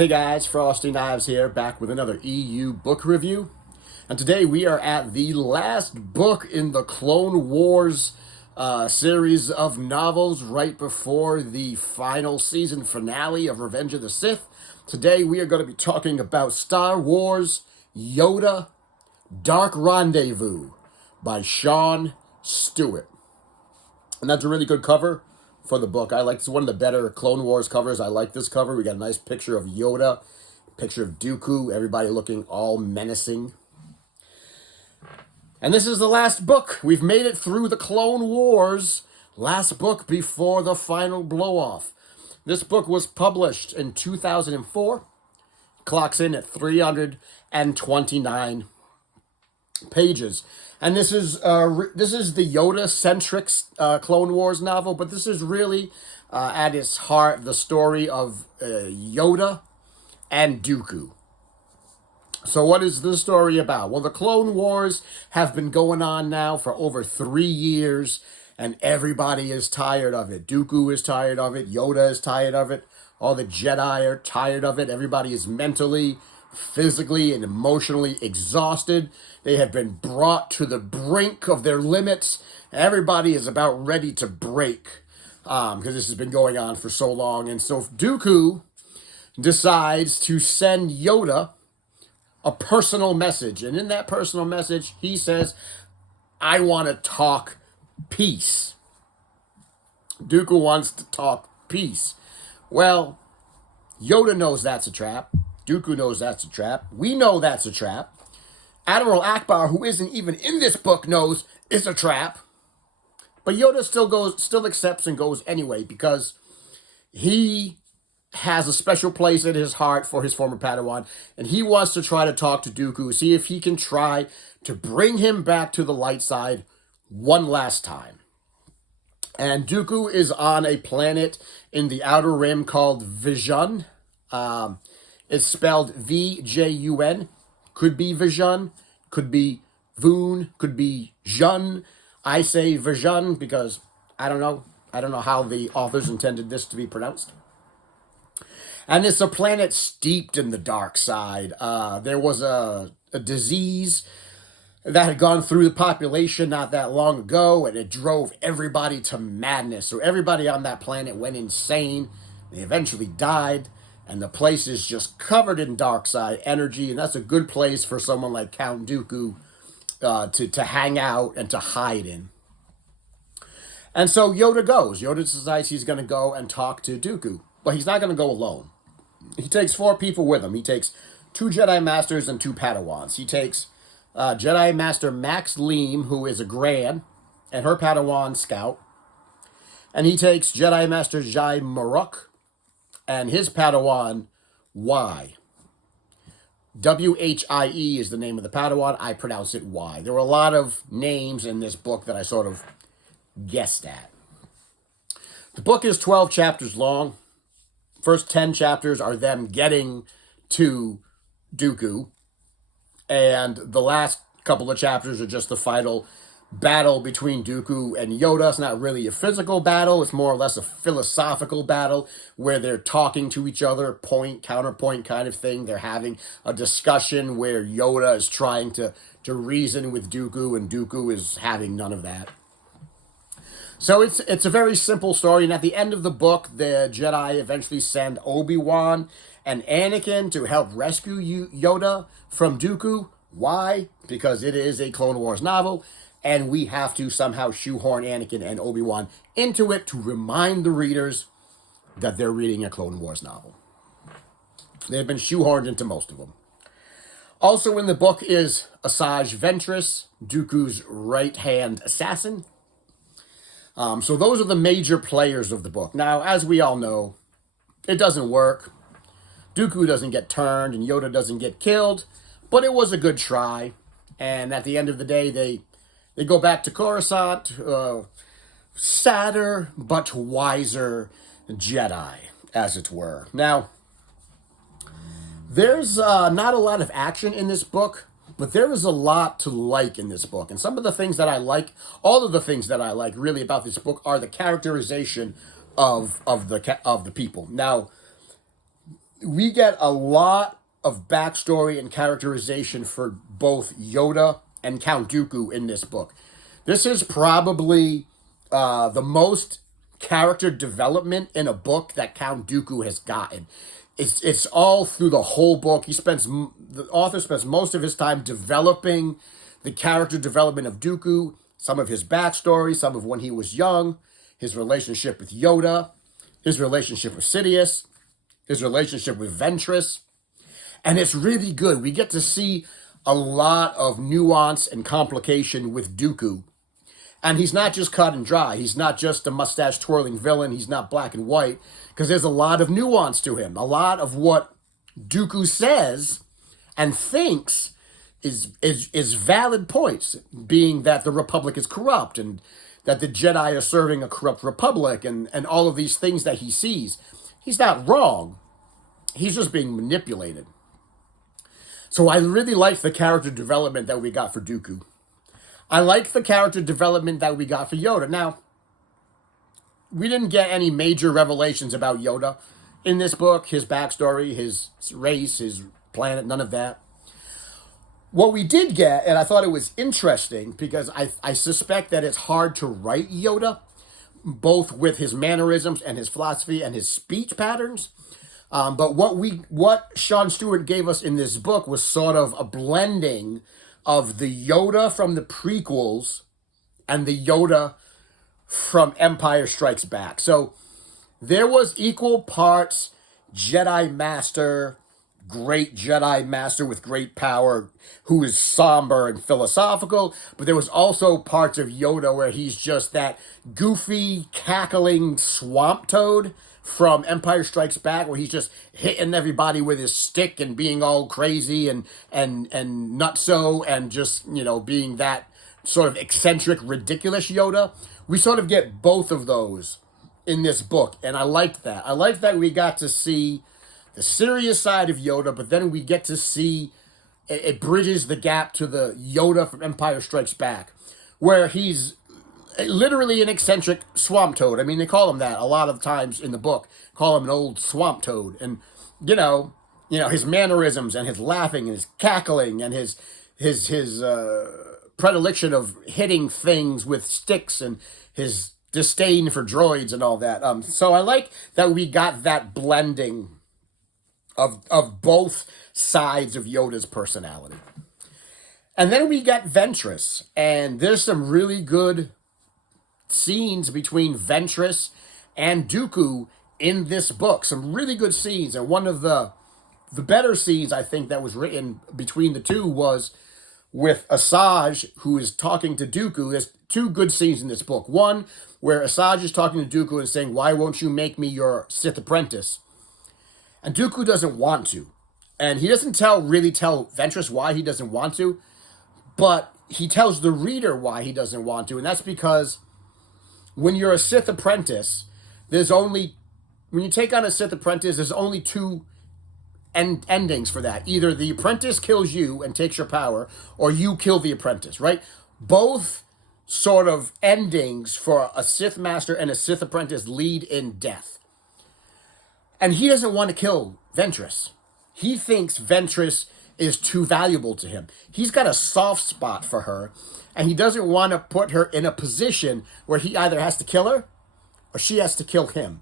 Hey guys, Frosty Knives here, back with another EU book review. And today we are at the last book in the Clone Wars series of novels right before the final season finale of Revenge of the Sith. Today we are going to be talking about Star Wars Yoda Dark Rendezvous by Sean Stewart. And that's a really good cover for the book. It's one of the better Clone Wars covers. I like this cover. We got a nice picture of Yoda, picture of Dooku, everybody looking all menacing. And this is the last book. We've made it through the Clone Wars. Last book before the final blow-off. This book was published in 2004. Clocks in at 329 pages. And this is the Yoda-centric Clone Wars novel, but this is really, at its heart, the story of Yoda and Dooku. So what is the story about? Well, the Clone Wars have been going on now for over 3 years, and everybody is tired of it. Dooku is tired of it. Yoda is tired of it. All the Jedi are tired of it. Everybody is mentally, physically, and emotionally exhausted. They have been brought to the brink of their limits. Everybody is about ready to break because this has been going on for so long. And so Dooku decides to send Yoda a personal message. And in that personal message, he says, I want to talk peace. Dooku wants to talk peace. Well, Yoda knows that's a trap. Dooku knows that's a trap. We know that's a trap. Admiral Akbar, who isn't even in this book, knows it's a trap. But Yoda still accepts and goes anyway because he has a special place in his heart for his former Padawan, and he wants to try to talk to Dooku, see if he can try to bring him back to the light side one last time. And Dooku is on a planet in the Outer Rim called Vision. It's spelled V-J-U-N. Could be Vision, could be Voon, could be Jun. I say Vision because I don't know. I don't know how the authors intended this to be pronounced. And it's a planet steeped in the dark side. There was a disease that had gone through the population not that long ago, and it drove everybody to madness. So everybody on that planet went insane. They eventually died. And the place is just covered in dark side energy, and that's a good place for someone like Count Dooku to hang out and to hide in. And so Yoda goes. Yoda decides he's going to go and talk to Dooku, but he's not going to go alone. He takes 4 people with him. He takes 2 Jedi Masters and 2 Padawans. He takes Jedi Master Max Leem, who is a Gran, and her Padawan Scout. And he takes Jedi Master Jai Maruk and his Padawan, Y. W-H-I-E is the name of the Padawan. I pronounce it Y. There were a lot of names in this book that I sort of guessed at. The book is 12 chapters long. First 10 chapters are them getting to Dooku. And the last couple of chapters are just the final battle between Dooku and Yoda. It's not really a physical battle. It's more or less a philosophical battle where they're talking to each other, point, counterpoint kind of thing. They're having a discussion where Yoda is trying to reason with Dooku, and Dooku is having none of that. So it's a very simple story, and at the end of the book, the Jedi eventually send Obi-Wan and Anakin to help rescue Yoda from Dooku. Why? Because it is a Clone Wars novel, and we have to somehow shoehorn Anakin and Obi-Wan into it to remind the readers that they're reading a Clone Wars novel. They've been shoehorned into most of them. Also in the book is Asajj Ventress, Dooku's right-hand assassin. So those are the major players of the book. Now, as we all know, it doesn't work. Dooku doesn't get turned, and Yoda doesn't get killed, but it was a good try. And at the end of the day, they go back to Coruscant, sadder but wiser Jedi, as it were. Now, there's not a lot of action in this book, but there is a lot to like in this book. And some of the things that I like, all of the things that I like really about this book are the characterization of the people. Now, we get a lot of backstory and characterization for both Yoda and Count Dooku in this book. This is probably the most character development in a book that Count Dooku has gotten. It's all through the whole book. The author spends most of his time developing the character development of Dooku, some of his backstory, some of when he was young, his relationship with Yoda, his relationship with Sidious, his relationship with Ventress. And it's really good. We get to see a lot of nuance and complication with Dooku. And he's not just cut and dry. He's not just a mustache twirling villain. He's not black and white, because there's a lot of nuance to him. A lot of what Dooku says and thinks is valid points, being that the Republic is corrupt and that the Jedi are serving a corrupt Republic and all of these things that he sees. He's not wrong. He's just being manipulated. So I really like the character development that we got for Dooku. I like the character development that we got for Yoda. Now, we didn't get any major revelations about Yoda in this book, his backstory, his race, his planet, none of that. What we did get, and I thought it was interesting, because I suspect that it's hard to write Yoda, both with his mannerisms and his philosophy and his speech patterns. But what Sean Stewart gave us in this book was sort of a blending of the Yoda from the prequels and the Yoda from Empire Strikes Back. So there was equal parts Jedi Master, great Jedi Master with great power, who is somber and philosophical, but there was also parts of Yoda where he's just that goofy, cackling swamp toad from Empire Strikes Back, where he's just hitting everybody with his stick and being all crazy and nutso and just, being that sort of eccentric, ridiculous Yoda. We sort of get both of those in this book, and I liked that. I liked that we got to see the serious side of Yoda, but then we get to see it bridges the gap to the Yoda from Empire Strikes Back, where he's literally an eccentric swamp toad. I mean, they call him that a lot of times in the book. Call him an old swamp toad, and his mannerisms and his laughing and his cackling and his predilection of hitting things with sticks and his disdain for droids and all that. So I like that we got that blending of both sides of Yoda's personality. And then we got Ventress, and there's some really good scenes between Ventress and Dooku in this book. Some really good scenes, and one of the better scenes I think that was written between the two was with Asajj, who is talking to Dooku. There's two good scenes in this book. One where Asajj is talking to Dooku and saying, "Why won't you make me your Sith apprentice?" And Dooku doesn't want to. And he doesn't really tell Ventress why he doesn't want to, but he tells the reader why he doesn't want to, and that's because when you're a Sith apprentice, when you take on a Sith apprentice, there's only two endings for that. Either the apprentice kills you and takes your power, or you kill the apprentice, right? Both sort of endings for a Sith master and a Sith apprentice lead in death. And he doesn't want to kill Ventress. He thinks Ventress is too valuable to him. He's got a soft spot for her, and he doesn't want to put her in a position where he either has to kill her or she has to kill him.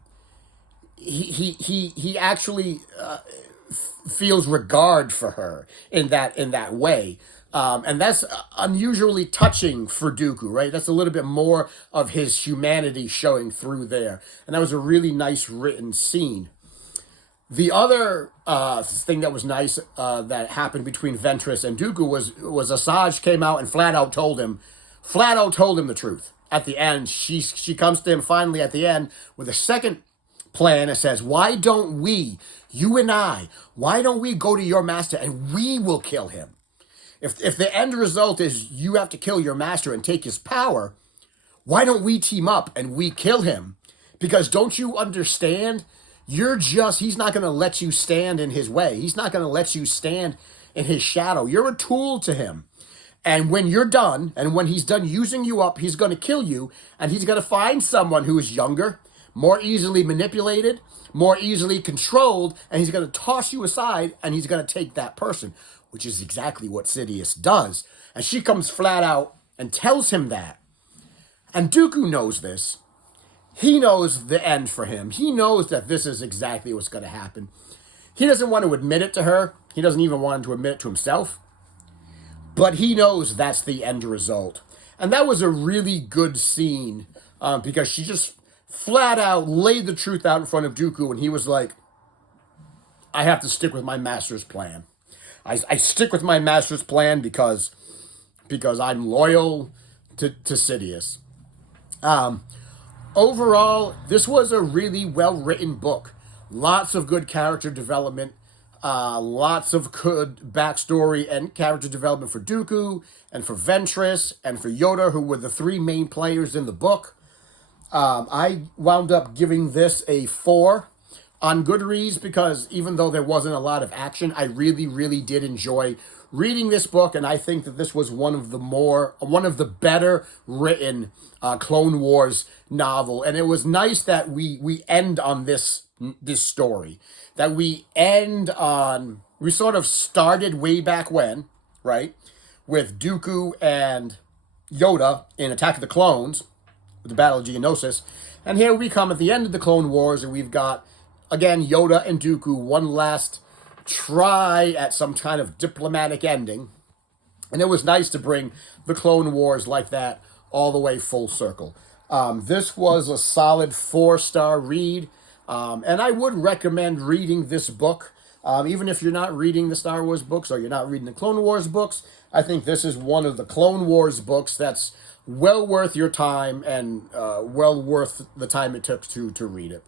He actually feels regard for her in that way. And that's unusually touching for Dooku, right? That's a little bit more of his humanity showing through there. And that was a really nice written scene. The other thing that was nice that happened between Ventress and Dooku was Asajj came out and flat out told him the truth. At the end, she comes to him finally at the end with a second plan. It says, "Why don't we, you and I, why don't we go to your master and we will kill him? If the end result is you have to kill your master and take his power, why don't we team up and we kill him? Because don't you understand? He's not going to let you stand in his way. He's not going to let you stand in his shadow. You're a tool to him. And when you're done, and when he's done using you up, he's going to kill you, and he's going to find someone who is younger, more easily manipulated, more easily controlled, and he's going to toss you aside, and he's going to take that person, which is exactly what Sidious does. And she comes flat out and tells him that. And Dooku knows this. He knows the end for him. He knows that this is exactly what's going to happen. He doesn't want to admit it to her. He doesn't even want to admit it to himself. But he knows that's the end result. And that was a really good scene because she just flat out laid the truth out in front of Dooku, and he was like, I have to stick with my master's plan. I stick with my master's plan because I'm loyal to Sidious. Overall, this was a really well-written book. Lots of good character development. Lots of good backstory and character development for Dooku and for Ventress and for Yoda, who were the three main players in the book. I wound up giving this a 4 on Goodreads because even though there wasn't a lot of action, I really, really did enjoy reading this book, and I think that this was one of the better written Clone Wars novel. And it was nice that we end on this story. That we sort of started way back when, right? With Dooku and Yoda in Attack of the Clones, with the Battle of Geonosis. And here we come at the end of the Clone Wars, and we've got, again, Yoda and Dooku, one last try at some kind of diplomatic ending. And it was nice to bring the Clone Wars like that all the way full circle. This was a solid 4-star read. And I would recommend reading this book. Even if you're not reading the Star Wars books or you're not reading the Clone Wars books, I think this is one of the Clone Wars books that's well worth your time and well worth the time it took to read it.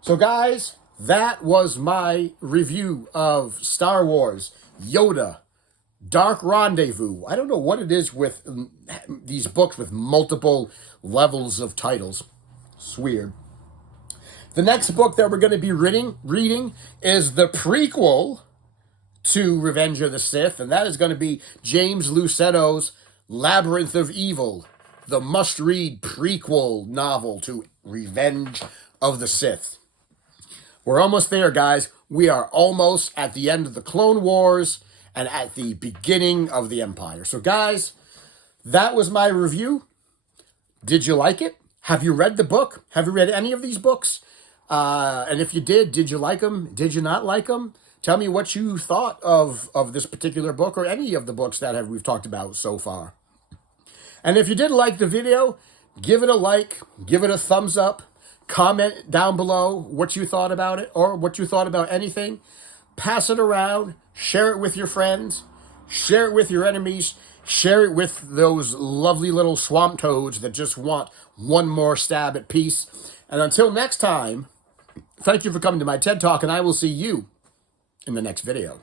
So guys, that was my review of Star Wars Yoda Dark Rendezvous. I don't know what it is with these books with multiple levels of titles. It's weird. The next book that we're going to be reading is the prequel to Revenge of the Sith, and that is going to be James Lucetto's Labyrinth of Evil, the must-read prequel novel to Revenge of the Sith. We're almost there, guys. We are almost at the end of the Clone Wars and at the beginning of the Empire. So, guys, that was my review. Did you like it? Have you read the book? Have you read any of these books? And if you did you like them? Did you not like them? Tell me what you thought of this particular book or any of the books that we've talked about so far. And if you did like the video, give it a like, give it a thumbs up, comment down below what you thought about it or what you thought about anything. Pass it around, share it with your friends, share it with your enemies, share it with those lovely little swamp toads that just want one more stab at peace. And until next time, thank you for coming to my TED Talk, and I will see you in the next video.